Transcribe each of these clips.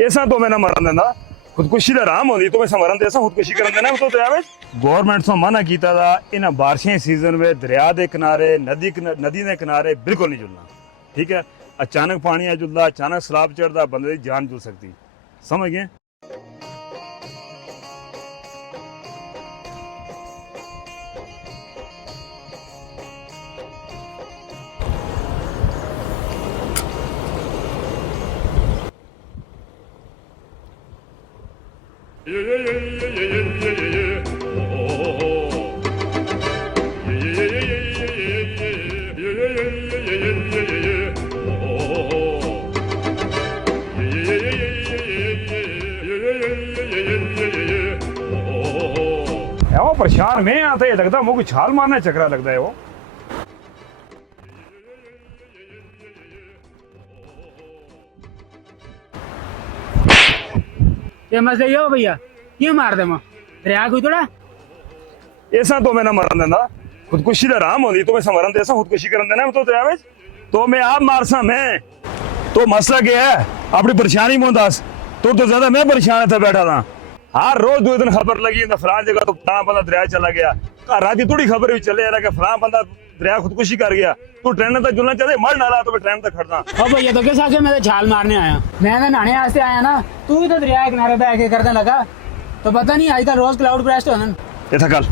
ऐसा तो मैं ना मरन देना खुदकुशी का आराम होती तो मैं मरन दे खुदकुशी कर देना तो दरिया में गवर्नमेंट से मना किया था इन बारिशें सीजन में दरिया के किनारे नदी के किनारे बिल्कुल नहीं जुलना। ठीक है, अचानक पानी आ जुलता, अचानक सैलाब चढ़ता, बंदे की जान जुल सकती। समझ गए? वो परेशान में आता है, लगता मुझे छाल मारना चकरा लगता है वो। ये मसले यो भैया क्यों मार दे दरिया कोई थोड़ा ऐसा तो मैं ना मरन देना खुदकुशी का आराम होती तो मैं मरन दे खुदकुशी कर देना तो दरिया में तो मैं आप मारसा मैं तो मसला क्या है अपनी परेशानी में दस तो ज्यादा मैं परेशान था बैठा था। हर रोज 2 दिन खबर लगी फलां जगह तो फलां बंदा दरिया चला गया, घर रात थोड़ी खबर भी चले कि फलां बंदा दरिया खुदकुशी कर गया। तू ट्रेन तक जुलना चाहते मर ना तो मैं ट्रेन तक खड़ना। अब भैया तो कैसा मैं तो छाल मारने आया, मैं तो नहाने वास्ते आया ना, तू भी तो दरिया के किनारे बैठ के करने लगा तो पता नहीं आजकल रोज क्लाउड ब्रेस्ट होना। ऐसा कल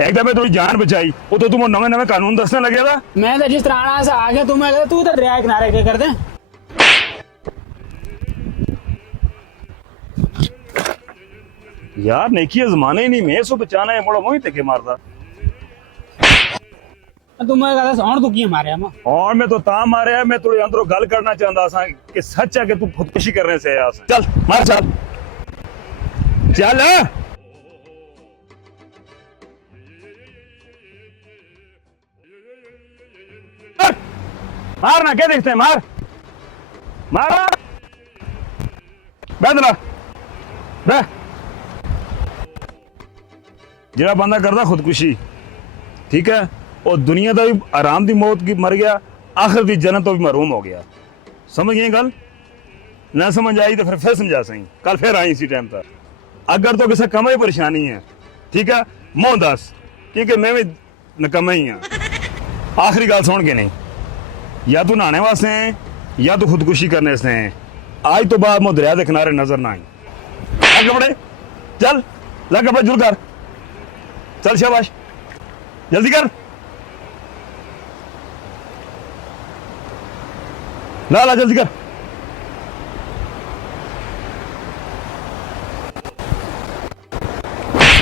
एकदम मैं थोड़ी जान बचाई वो तो तुम नवे नवे कानून दसने लगे था। मैं तो जिस तरह से आ गया तुम्हें तू तो दरिया के किनारे के कर दे। यार नेकी जमाने ही नहीं मैं सो बचाना है मोड़ा वही तके मारदा तुम्हें कहता सौण तू की मारे हम और मैं तो ता मारे मैं थोड़ी अंदरों गल करना चाहता सा कि सच है कि तू खुदकुशी करने से आया। चल मार चल चल मार ना क्या देखते हैं मार मार बैठ ला बैठ जरा बंदा करता खुदकुशी ठीक है और दुनिया का भी आराम की मौत की मर गया आखिर की जन्नत तो भी महरूम हो गया। समझ गए गल ना समझ आई तो फिर समझा सही कल फिर आई इसी टाइम पर अगर तो किसी कम ही परेशानी है ठीक है मोह दस क्योंकि मैं भी नकमा ही हाँ। आखिरी गल सुन के नहीं या तू नहाने वास्ते है या तू खुदकुशी करने से है आज तो बाद मैं दरिया के किनारे नजर ना आई। लग कपड़े चल लग कपड़े जुल कर चल शाबाश जल्दी कर ला ला जल्दी कर।